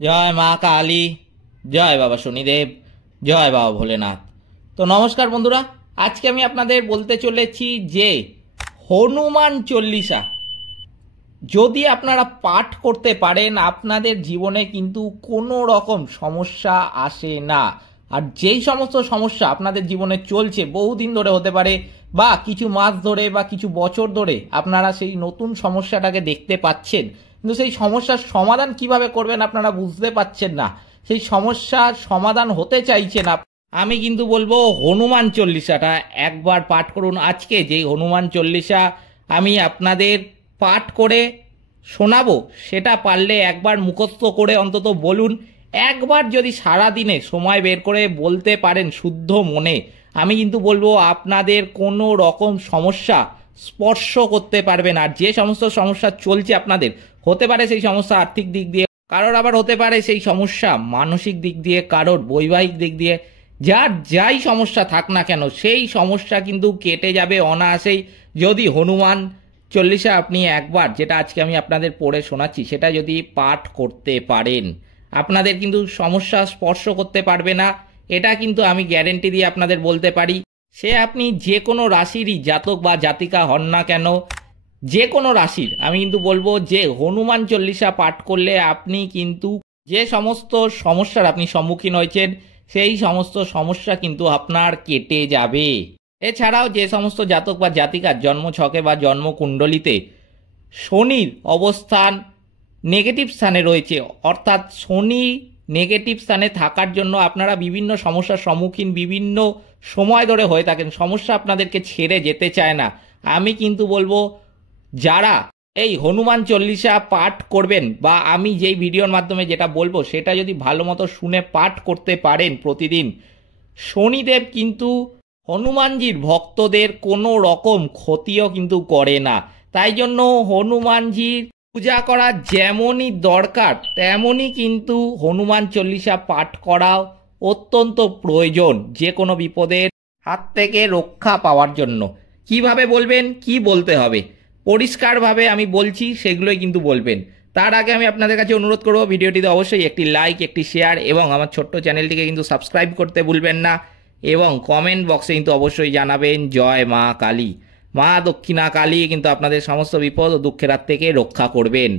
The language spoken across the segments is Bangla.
জয় মা কালী, জয় বাবা শনিদেব, জয় বাবা ভোলেনাথ। তো নমস্কার বন্ধুরা, আজকে আমি আপনাদের বলতে চলেছি যে হনুমান চল্লিশা যদি আপনারা পাঠ করতে পারেন আপনাদের জীবনে কিন্তু কোনো রকম সমস্যা আসে না। আর যেই সমস্ত সমস্যা আপনাদের জীবনে চলছে বহুদিন ধরে হতে পারে বা কিছু মাস ধরে বা কিছু বছর ধরে আপনারা সেই নতুন সমস্যাটাকে দেখতে পাচ্ছেন, কিন্তু সেই সমস্যার সমাধান কিভাবে করবেন আপনারা বুঝতে পাচ্ছেন না, সেই সমস্যার সমাধান হতে চাইছে না। আমি কিন্তু বলবো হনুমান চল্লিশাটা একবার পাঠ করুন। আজকে যেই হনুমান চল্লিশা আমি আপনাদের পাঠ করে শোনাবো সেটা পারলে একবার মুখস্থ করে অন্তত বলুন। একবার যদি সারা দিনে সময় বের করে বলতে পারেন শুদ্ধ মনে, আমি কিন্তু বলবো আপনাদের কোনো রকম সমস্যা স্পর্শ করতে পারবেন। আর যে সমস্ত সমস্যা চলছে আপনাদের, হতে পারে সেই সমস্যা আর্থিক দিক দিয়ে, কারোর আবার হতে পারে সেই সমস্যা মানসিক দিক দিয়ে, কারোর বৈবাহিক দিক দিয়ে, যার যাই সমস্যা থাক না কেন সেই সমস্যা কিন্তু কেটে যাবে অনায়াসেই যদি হনুমান চল্লিশা আপনি একবার, যেটা আজকে আমি আপনাদের পড়ে শোনাচ্ছি, সেটা যদি পাঠ করতে পারেন আপনাদের কিন্তু সমস্যা স্পর্শ করতে পারবে না। এটা কিন্তু আমি গ্যারেন্টি দিয়ে আপনাদের বলতে পারি। সে আপনি যে কোনো রাশিরই জাতক বা জাতিকা হন না কেন, যে কোনো রাশির, আমি কিন্তু বলবো যে হনুমান চল্লিশা পাঠ করলে আপনি কিন্তু যে সমস্ত সমস্যার আপনি সম্মুখীন হয়েছেন সেই সমস্ত সমস্যা কিন্তু আপনার কেটে যাবে। এছাড়াও যে সমস্ত জাতক বা জাতিকার জন্ম ছকে বা জন্ম কুণ্ডলিতে শনির অবস্থান নেগেটিভ স্থানে রয়েছে, অর্থাৎ শনি নেগেটিভ স্থানে থাকার জন্য আপনারা বিভিন্ন সমস্যার সম্মুখীন বিভিন্ন সময় ধরে হয়ে থাকেন, সমস্যা আপনাদেরকে ছেড়ে যেতে চায় না, আমি কিন্তু বলবো যারা এই হনুমান চল্লিশা পাঠ করবেন বা আমি যেই ভিডিওর মাধ্যমে যেটা বলবো সেটা যদি ভালো মতো শুনে পাঠ করতে পারেন প্রতিদিন, শনিদেব কিন্তু হনুমানজির ভক্তদের কোনো রকম ক্ষতিও কিন্তু করে না। তাই জন্য হনুমানজির পূজা করা যেমনই দরকার তেমনই কিন্তু হনুমান চল্লিশা পাঠ করাও অত্যন্ত প্রয়োজন যে কোনো বিপদের হাত থেকে রক্ষা পাওয়ার জন্য। কিভাবে বলবেন, কি বলতে হবে, পরিষ্কারভাবে আমি বলছি সেগুলোই কিন্তু বলবেন। তার আগে আমি আপনাদের কাছে অনুরোধ করব ভিডিওটিতে অবশ্যই একটি লাইক, একটি শেয়ার এবং আমার ছোট্ট চ্যানেলটিকে কিন্তু সাবস্ক্রাইব করতে ভুলবেন না। এবং কমেন্ট বক্সে কিন্তু অবশ্যই জানাবেন জয় মা কালী। মা দক্ষিণা কালী কিন্তু আপনাদের সমস্ত বিপদ ও দুঃখের হাত থেকে রক্ষা করবেন।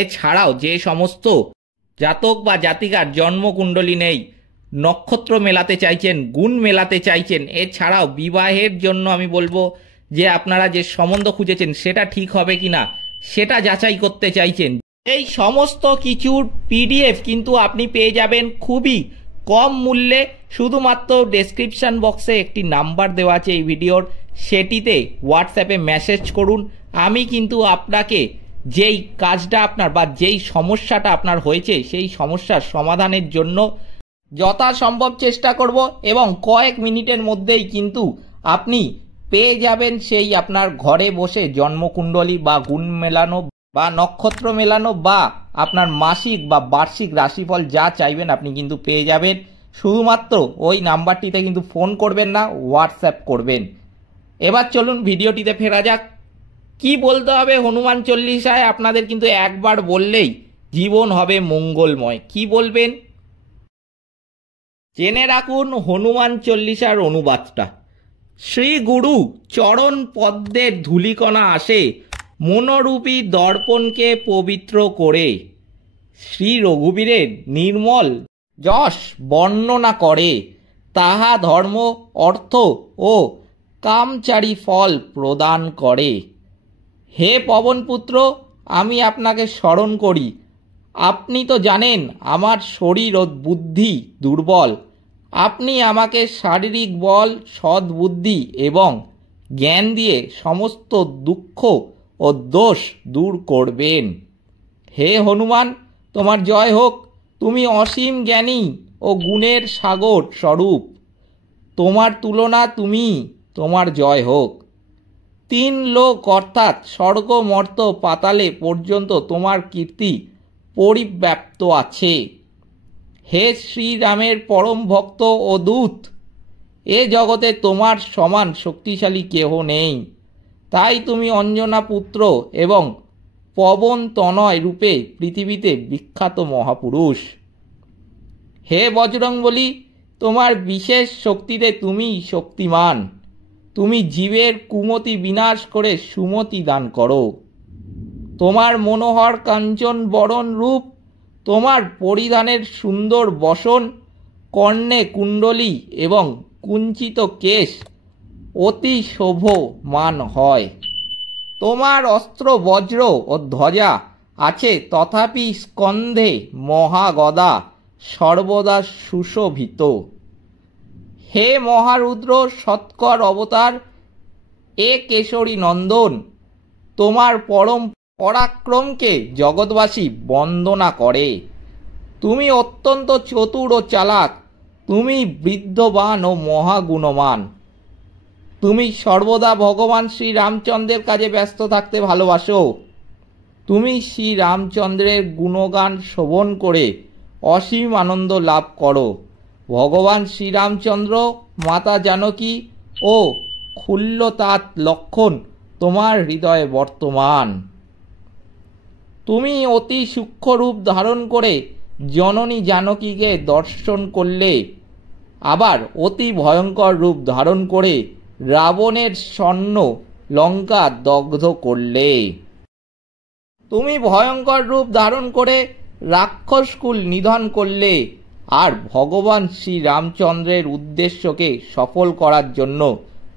এছাড়াও যে সমস্ত জাতক বা জাতিকার জন্মকুণ্ডলী নেই, নক্ষত্র মেলাতে চাইছেন, গুণ মেলাতে চাইছেন, এছাড়াও বিবাহের জন্য আমি বলবো যে আপনারা যে সম্বন্ধ খুঁজেছেন সেটা ঠিক হবে কিনা সেটা যাচাই করতে চাইছেন, এই সমস্ত কিছুর পিডিএফ কিন্তু আপনি পেয়ে যাবেন খুবই কম মূল্যে। শুধুমাত্র ডেসক্রিপশন বক্সে একটি নাম্বার দেওয়া আছে এই ভিডিওর, সেটিতে হোয়াটসঅ্যাপে মেসেজ করুন। আমি কিন্তু আপনাকে যেই কাজটা আপনার বা যেই সমস্যাটা আপনার হয়েছে সেই সমস্যার সমাধানের জন্য যথাসম্ভব চেষ্টা করব এবং কয়েক মিনিটের মধ্যেই কিন্তু আপনি পেয়ে যাবেন সেই আপনার ঘরে বসে জন্মকুণ্ডলী বা গুণ মেলানো বা নক্ষত্র মেলানো বা আপনার মাসিক বা বার্ষিক রাশিফল যা চাইবেন আপনি কিন্তু পেয়ে যাবেন। শুধুমাত্র ওই নাম্বারটিতে কিন্তু ফোন করবেন না, হোয়াটসঅ্যাপ করবেন। এবার চলুন ভিডিওটিতে ফেরা যাক। কি বলতে হবে হনুমান চল্লিশায় আপনাদের কিন্তু একবার বললেই জীবন হবে মঙ্গলময়। কি বলবেন জেনে রাখুন হনুমান চল্লিশার অনুবাদটা। শ্রী গুরু চরণ পদ্মের ধূলিকণা আসে মনোরূপী দর্পণকে পবিত্র করে, শ্রী রঘুবীরের নির্মল যশ বর্ণনা করে, তাহা ধর্ম অর্থ ও কামচারী ফল প্রদান করে। হে পবনপুত্র, আমি আপনাকে স্মরণ করি। আপনি তো জানেন আমার শরীর ও বুদ্ধি দুর্বল। আপনি আমাকে শারীরিক বল, সদ্বুদ্ধি এবং জ্ঞান দিয়ে সমস্ত দুঃখ ও দোষ দূর করবেন। হে হনুমান, তোমার জয় হোক। তুমি অসীম জ্ঞানী ও গুণের সাগর স্বরূপ। তোমার তুলনা তুমি, তোমার জয় হোক। তিন লোক অর্থাৎ স্বর্গ মর্ত পাতালে পর্যন্ত তোমার কীর্তি পরিব্যাপ্ত আছে। হে শ্রীরামের পরম ভক্ত ও দূত, এ জগতে তোমার সমান শক্তিশালী কেহ নেই। তাই তুমি অঞ্জনা পুত্র এবং পবন তনয় রূপে পৃথিবীতে বিখ্যাত মহাপুরুষ। হে বজরংবলী, তোমার বিশেষ শক্তিতে তুমি শক্তিমান। তুমি জীবের কুমতি বিনাশ করে সুমতি দান করো। তোমার মনোহর কাঞ্চন বরণ রূপ, তোমার পরিধানের সুন্দর বসন, কর্ণে কুণ্ডলী এবং কুঞ্চিত কেশ অতি শোভমান হয়। তোমার অস্ত্র বজ্র ও ধ্বজা আছে, তথাপি স্কন্ধে মহাগদা সর্বদা সুশোভিত। হে মহারুদ্র সৎকর অবতার, এ কেশরী নন্দন, তোমার পরম পরাক্রমকে জগৎবাসী বন্দনা করে। তুমি অত্যন্ত চতুর ও চালাক, তুমি বৃদ্ধবান ও মহাগুণমান। তুমি সর্বদা ভগবান শ্রী রামচন্দ্রের কাজে ব্যস্ত থাকতে ভালোবাসো। তুমি শ্রী রামচন্দ্রের গুণগান শ্রবণ করে অসীম আনন্দ লাভ করো। ভগবান শ্রীরামচন্দ্র, মাতা জানকী ও খুল্লতাত লক্ষণ তোমার হৃদয়ে বর্তমান। তুমি অতি সূক্ষ্ম রূপ ধারণ করে জননী জানকীকে দর্শন করলে, আবার অতি ভয়ঙ্কর রূপ ধারণ করে রাবণের স্বর্ণ লঙ্কা দগ্ধ করলে। তুমি ভয়ঙ্কর রূপ ধারণ করে রাক্ষসকুল নিধন করলে, আর ভগবান শ্রী রামচন্দ্রের উদ্দেশ্যকে সফল করার জন্য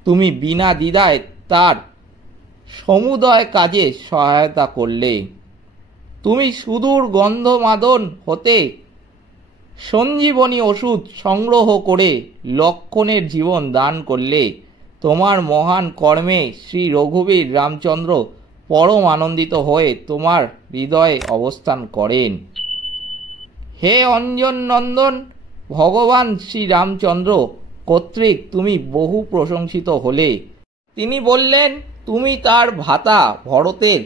তুমি বিনা দ্বিধায় তার সমুদয় কাজে সহায়তা করলে। তুমি সুদূর গন্ধমাদন হতে সঞ্জীবনী ওষুধ সংগ্রহ করে লক্ষণের জীবন দান করলে। তোমার মহান কর্মে শ্রী রঘুবীর রামচন্দ্র পরম আনন্দিত হয়ে তোমার হৃদয়ে অবস্থান করেন। হে অঞ্জন নন্দন, ভগবান শ্রী রামচন্দ্র কর্তৃক তুমি বহু প্রশংসিত হলে। তিনি বললেন, তুমি তার ভ্রাতা ভরতের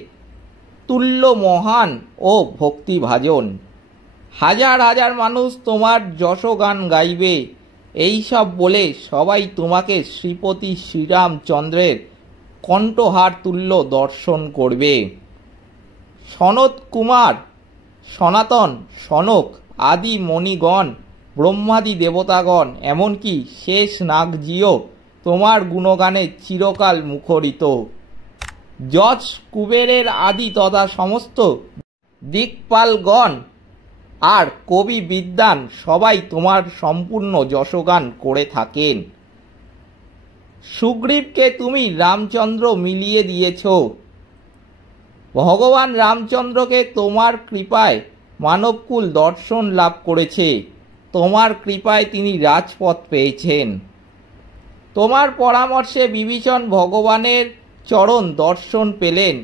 তুল্য মহান ও ভক্তিভাজন। হাজার হাজার মানুষ তোমার যশগান গাইবে। এইসব বলে সবাই তোমাকে শ্রীপতি শ্রীরামচন্দ্রের কণ্ঠহার তুল্য দর্শন করবে। সনত কুমার, সনাতন, সনক আদি মণিগণ, ব্রহ্মাদি দেবতাগণ, এমনকি শেষ নাগজিও তোমার গুণগানে চিরকাল মুখরিত। যশ কুবেরের আদি তথা সমস্ত দিকপালগণ আর কবি বিদ্বান সবাই তোমার সম্পূর্ণ যশগান করে থাকেন। সুগ্রীবকে তুমি রামচন্দ্র মিলিয়ে দিয়েছ। ভগবান রামচন্দ্রকে তোমার কৃপায় মানবকুল দর্শন লাভ করেছে। তোমার কৃপায় তিনি রাজপথ পেয়েছেন। তোমার পরামর্শে বিভীষণ ভগবানের চরণ দর্শন পেলেন।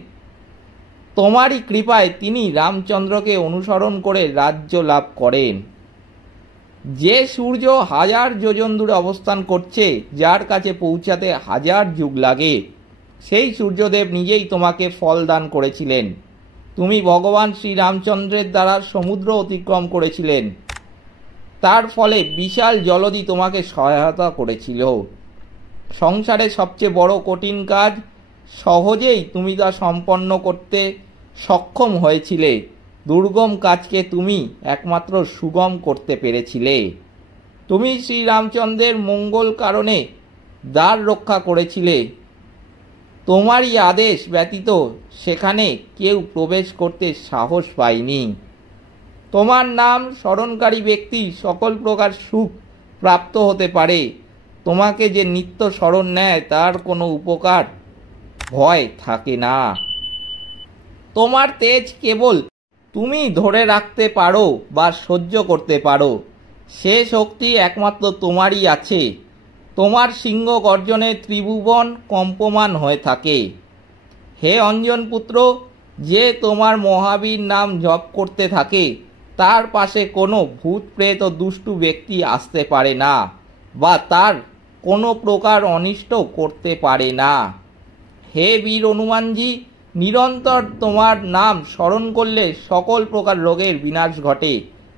তোমারই কৃপায় তিনি রামচন্দ্রকে অনুসরণ করে রাজ্য লাভ করেন। যে সূর্য হাজার যোজন দূরে অবস্থান করছে, যার কাছে পৌঁছাতে হাজার যুগ লাগে, সেই সূর্যদেব নিজেই তোমাকে ফল দান করেছিলেন। তুমি ভগবান শ্রী রামচন্দ্রের দ্বারা সমুদ্র অতিক্রম করেছিলেন। তার ফলে বিশাল জলধি তোমাকে সহায়তা করেছিল। সংসারে সবচেয়ে বড় কঠিন কাজ সহজেই তুমি তা সম্পন্ন করতে সক্ষম হয়েছিলে। দুর্গম কাজকে তুমি একমাত্র সুগম করতে পেরেছিলে। তুমি শ্রীরামচন্দ্রের মঙ্গল কারণে দ্বার রক্ষা করেছিলে। তোমারই আদেশ ব্যতীত সেখানে কেউ প্রবেশ করতে সাহস পায়নি। তোমার নাম স্মরণকারী ব্যক্তি সকল প্রকার সুখ প্রাপ্ত হতে পারে। তোমাকে যে নিত্য স্মরণ নেয় তার কোনো উপকার ভয় থাকে না। তোমার তেজ কেবল তুমি ধরে রাখতে পারো বা সহ্য করতে পারো, সে শক্তি একমাত্র তোমারই আছে। তোমার সিংহ গর্জনে ত্রিভুবন কম্পমান হয়ে থাকে। হে অঞ্জন পুত্র, যে তোমার মহাবীর নাম জপ করতে থাকে তার পাশে কোনো ভূত প্রেত ও দুষ্টু ব্যক্তি আসতে পারে না বা তার কোনো প্রকার অনিষ্ট করতে পারে না। হে বীর হনুমানজি, নিরন্তর তোমার নাম স্মরণ করলে সকল প্রকার রোগের বিনাশ ঘটে।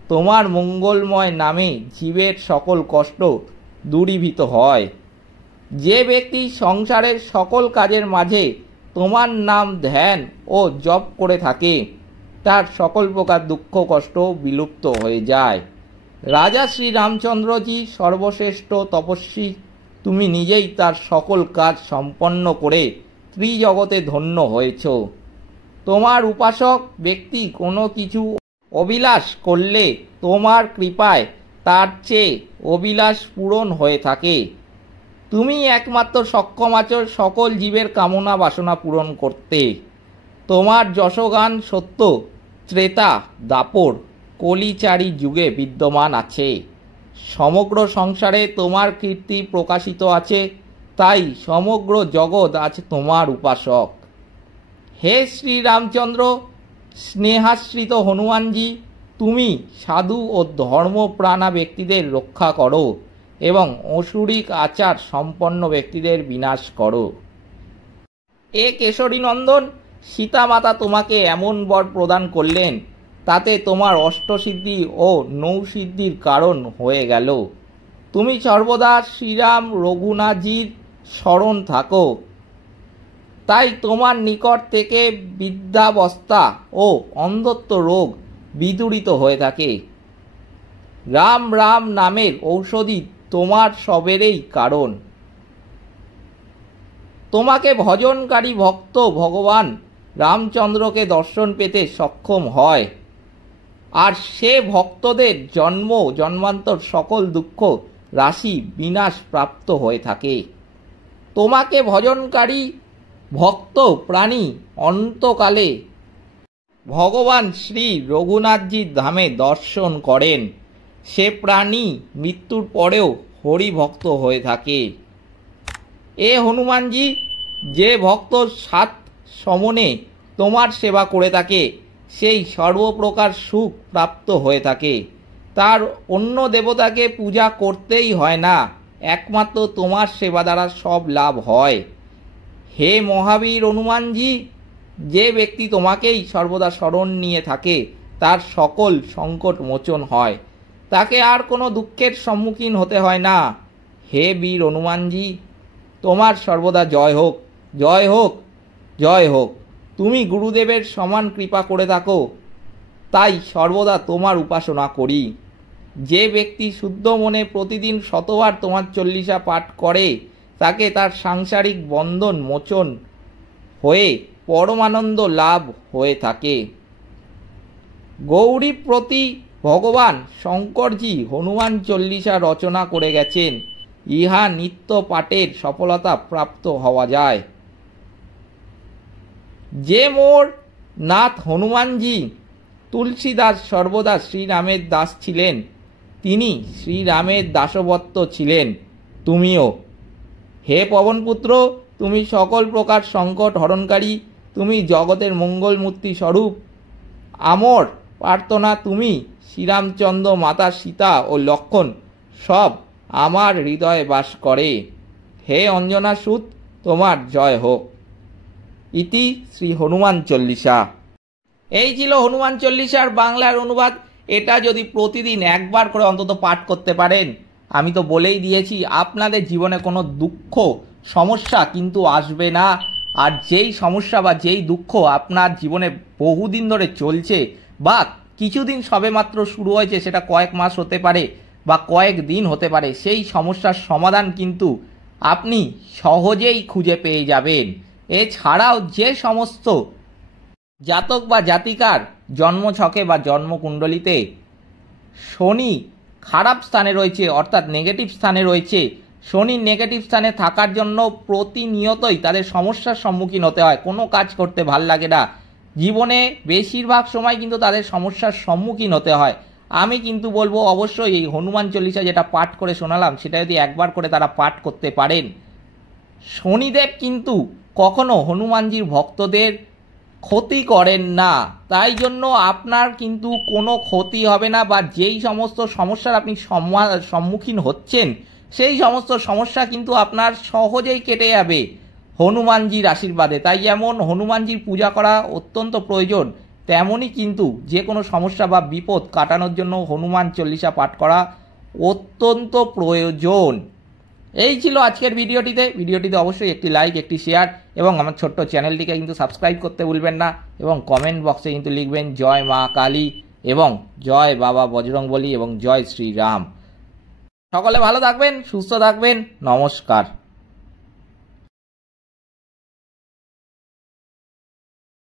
তোমার মঙ্গলময় নামে জীবের সকল কষ্ট দূরীভূত হয়। যে ব্যক্তি সংসারের সকল কাজের মাঝে তোমার নাম ধ্যান ও জপ করে থাকে তার সকল প্রকার দুঃখ কষ্ট বিলুপ্ত হয়ে যায়। রাজা শ্রী রামচন্দ্রজি সর্বশ্রেষ্ঠ তপস্বী, তুমি নিজেই তার সকল কাজ সম্পন্ন করে ত্রিজগতে ধন্য হয়েছ। তোমার উপাসক ব্যক্তি কোনো কিছু অভিলাষ করলে তোমার কৃপায় তার চেয়ে অভিলাষ পূরণ হয়ে থাকে। তুমি একমাত্র সক্ষম আছো সকল জীবের কামনা বাসনা পূরণ করতে। তোমার যশগান সত্য ত্রেতা দাপর কলিচারী যুগে বিদ্যমান আছে। সমগ্র সংসারে তোমার কীর্তি প্রকাশিত আছে, তাই সমগ্র জগৎ আছে তোমার উপাসক। হে শ্রী রামচন্দ্র, স্নেহাশ্রিত হনুমানজি, তুমি সাধু ও ধর্মপ্রাণা ব্যক্তিদের রক্ষা করো এবং অসুরিক আচার সম্পন্ন ব্যক্তিদের বিনাশ করো। এ কেশরী নন্দন, সীতামাতা তোমাকে এমন বর প্রদান করলেন, তাতে তোমার অষ্টসিদ্ধি ও নৌসিদ্ধির কারণ হয়ে গেল। তুমি সর্বদা শ্রীরাম রঘুনাথজির স্মরণ থাকো, তাই তোমার নিকট থেকে বৃদ্ধাবস্থা ও অন্ধত্ব রোগ বিদূরিত হয়ে থাকে। রাম রাম নামের ঔষধি তোমার সবেরই কারণ। তোমাকে ভজনকারী ভক্ত ভগবান রামচন্দ্রকে দর্শন পেতে সক্ষম হয়, আর সে ভক্তদের জন্ম জন্মান্তর সকল দুঃখ রাশি বিনাশ প্রাপ্ত হয়ে থাকে। তোমাকে ভজনকারী ভক্ত প্রাণী অন্তকালে ভগবান শ্রী রঘুনাথজির ধামে দর্শন করেন, সে প্রাণী মৃত্যুর পরেও হরিভক্ত হয়ে থাকে। এ হনুমানজি, যে ভক্ত সাত সমনে তোমার সেবা করে থাকে, সেই সর্বপ্রকার সুখ প্রাপ্ত হয়ে থাকে। তার অন্য দেবতাকে পূজা করতেই হয় না, একমাত্র তোমার সেবা দ্বারা সব লাভ হয়। হে মহাবীর হনুমানজি, যে ব্যক্তি তোমাকেই সর্বদা স্মরণ নিয়ে থাকে, তার সকল সংকট মোচন হয়, তাকে আর কোনো দুঃখের সম্মুখীন হতে হয় না। হে বীর হনুমানজি, তোমার সর্বদা জয় হোক, জয় হোক, জয় হোক। তুমি গুরুদেবের সমান কৃপা করে থাকো, তাই সর্বদা তোমার উপাসনা করি। যে ব্যক্তি শুদ্ধ মনে প্রতিদিন শতবার তোমার চল্লিশা পাঠ করে, তাকে তার সাংসারিক বন্ধন মোচন হয়ে পরমানন্দ লাভ হয়ে থাকে। গৌরী প্রতি ভগবান শঙ্করজি হনুমান চল্লিশা রচনা করে গেছেন, ইহা নিত্য পাঠের সফলতা প্রাপ্ত হওয়া যায়। যে মোর নাথ হনুমানজি তুলসীদাস সর্বদা শ্রীরামের দাস ছিলেন, তিনি শ্রীরামের দাসবত্ত ছিলেন তুমিও। হে পবনপুত্র, তুমি সকল প্রকার সংকট হরণকারী, তুমি জগতের মঙ্গলমূর্তি স্বরূপ। আমর প্রার্থনা তুমি শ্রীরামচন্দ্র, মাতা সীতা ও লক্ষ্মণ সব আমার হৃদয়ে বাস করে। হে অঞ্জনা সুত, তোমার জয় হোক। ইতি শ্রী হনুমান চল্লিশা। এই ছিল হনুমান চল্লিশার বাংলার অনুবাদ। এটা যদি প্রতিদিন একবার করে অন্তত পাঠ করতে পারেন, আমি তো বলেই দিয়েছি আপনাদের জীবনে কোনো দুঃখ সমস্যা কিন্তু আসবে না। আর যেই সমস্যা বা যেই দুঃখ আপনার জীবনে বহুদিন ধরে চলছে বা কিছুদিন সবেমাত্র শুরু হয়েছে, সেটা কয়েক মাস হতে পারে বা কয়েক দিন হতে পারে, সেই সমস্যার সমাধান কিন্তু আপনি সহজেই খুঁজে পেয়ে যাবেন। এছাড়াও যে সমস্ত জাতক বা জাতিকার জন্মছকে বা জন্মকুণ্ডলিতে শনি খারাপ স্থানে রয়েছে, অর্থাৎ নেগেটিভ স্থানে রয়েছে, শনির নেগেটিভ স্থানে থাকার জন্য প্রতিনিয়তই তাদের সমস্যার সম্মুখীন হতে হয়, কোনো কাজ করতে ভাল লাগে না, জীবনে বেশিরভাগ সময় কিন্তু তাদের সমস্যার সম্মুখীন হতে হয়। আমি কিন্তু বলবো অবশ্যই এই হনুমান চল্লিশা যেটা পাঠ করে শোনালাম, সেটা যদি একবার করে তারা পাঠ করতে পারেন, শনিদেব কিন্তু কখনো হনুমানজির ভক্তদের ক্ষতি করেন না, তাই জন্য আপনার কিন্তু কোনো ক্ষতি হবে না। বা যেই সমস্ত সমস্যার আপনি সম্মুখীন হচ্ছেন, সেই সমস্ত সমস্যা কিন্তু আপনার সহজেই কেটে যাবে হনুমানজির আশীর্বাদে। তাই যেমন হনুমানজির পূজা করা অত্যন্ত প্রয়োজন, তেমনই কিন্তু যে কোনো সমস্যা বা বিপদ কাটানোর জন্য হনুমান চল্লিশা পাঠ করা অত্যন্ত প্রয়োজন। এই ছিল আজকের ভিডিওটিতে অবশ্যই একটি লাইক, একটি শেয়ার এবং আমার ছোট্ট চ্যানেলটিকে কিন্তু সাবস্ক্রাইব করতে ভুলবেন না, এবং কমেন্ট বক্সে কিন্তু লিখবেন জয় মা কালী, এবং জয় বাবা বজরংবলী এবং জয় শ্রীরাম। সকলে ভালো থাকবেন, সুস্থ থাকবেন, নমস্কার।